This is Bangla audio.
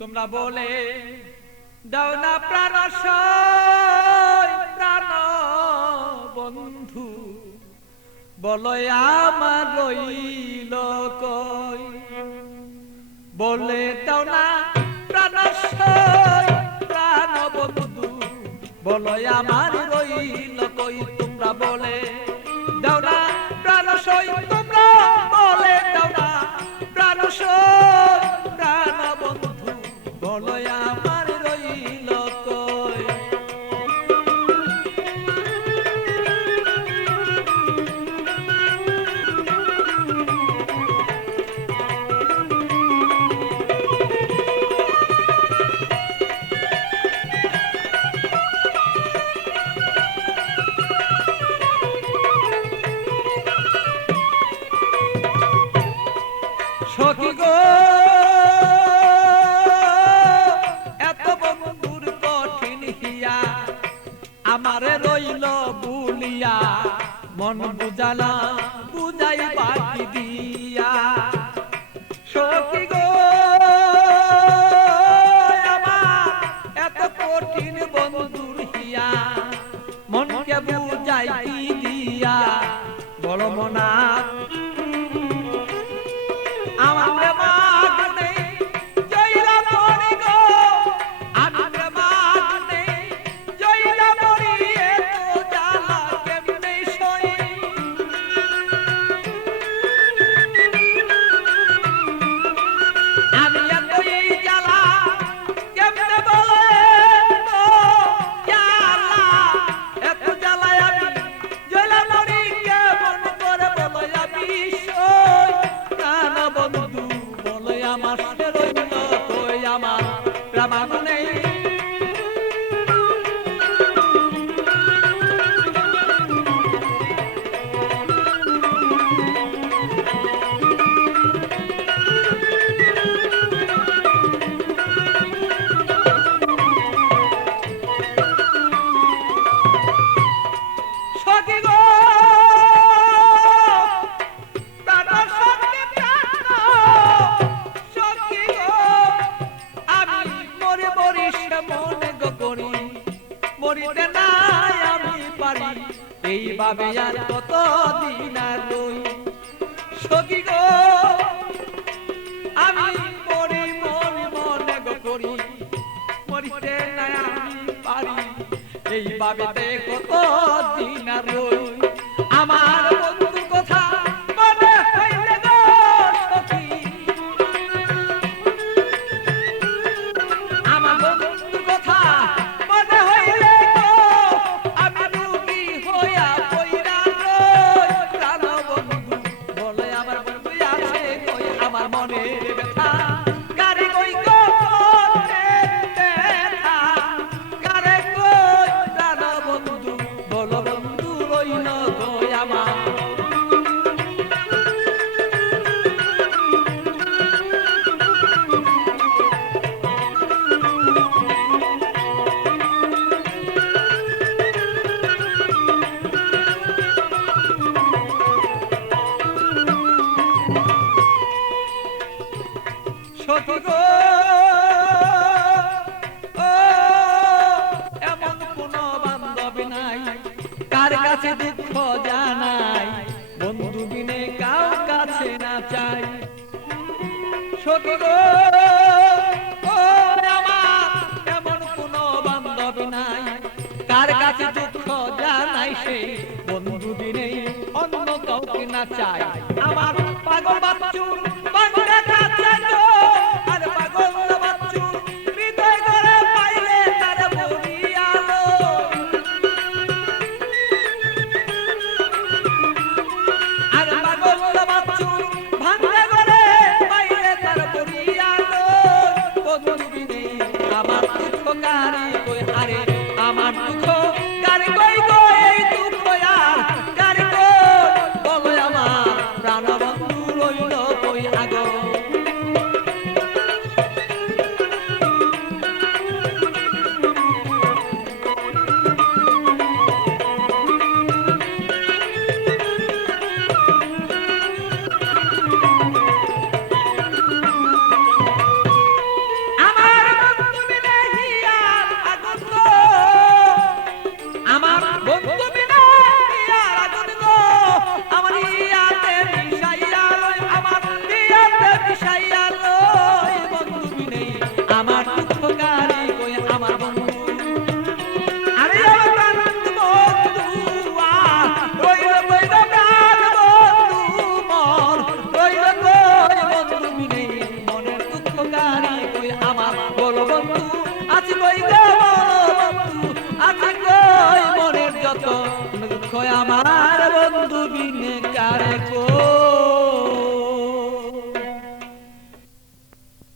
তোমরা বলে, দাও না প্রাণ প্রাণ বন্ধু। বলো আমার রইল কই? বলে দাও না প্রাণ প্রাণ বন্ধু। বলো আমার রইল কই? তোমরা বলে, দাও না প্রাণ বলো আমার রইল আমারে রইল বুলিয়া। মন বুঝালা বুঝাই বাকি দিয়া। সখী আমার মরিতে নাই আমি পারি। এইভাবে আর কত দিন আর রই? সখী গো, আমি মরি মন মনে গো করি। করিতে নাই আমি পারি। এইভাবে কত দিন ব্যথা এমন কোন বান্ধবী নাই। কার কাছে দুঃখ জানাই সে বন্ধু বিনে অন্য কাউকে না চাই। আমার পাগল বাচ্চু